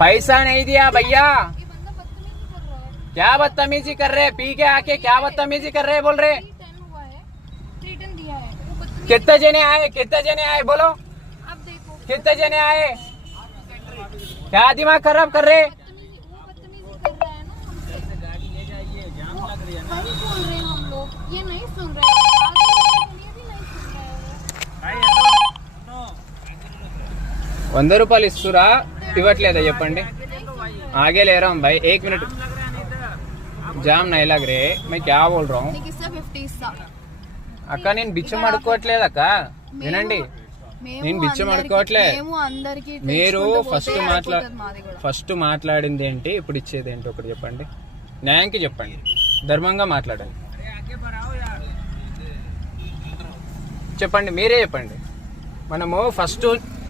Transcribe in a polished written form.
पैसा नहीं दिया भैया। क्या बदतमीजी कर रहे? पी के आके क्या बदतमीजी कर रहे बोल रहे? कितने जने आए? कितने जने आए बोलो? कितने जने आए? क्या दिमाग खराब कर रहे? ये नहीं सुन रहे। 100 రూపాయలు ఇస్తురా? ఇవ్వట్లేదా చెప్పండి? आगे ले रहा हूँ भाई, 1 मिनट जाम नहीं लग रहे। मैं क्या बोल रहा हूँ అక్క, నేను బిచ్చం అడుక్కోవట్లేదు అక్క, వినండి, నేను బిచ్చం అడుక్కోవట్లే. మీరు ఫస్ట్ మాట్లాడింది ఏంటి, ఇప్పుడు ఇచ్చేది ఏంటి ఒకటి చెప్పండి. న్యాయంకి చెప్పండి, ధర్మంగా మాట్లాడండి. చెప్పండి, మీరే చెప్పండి. మనము ఫస్ట్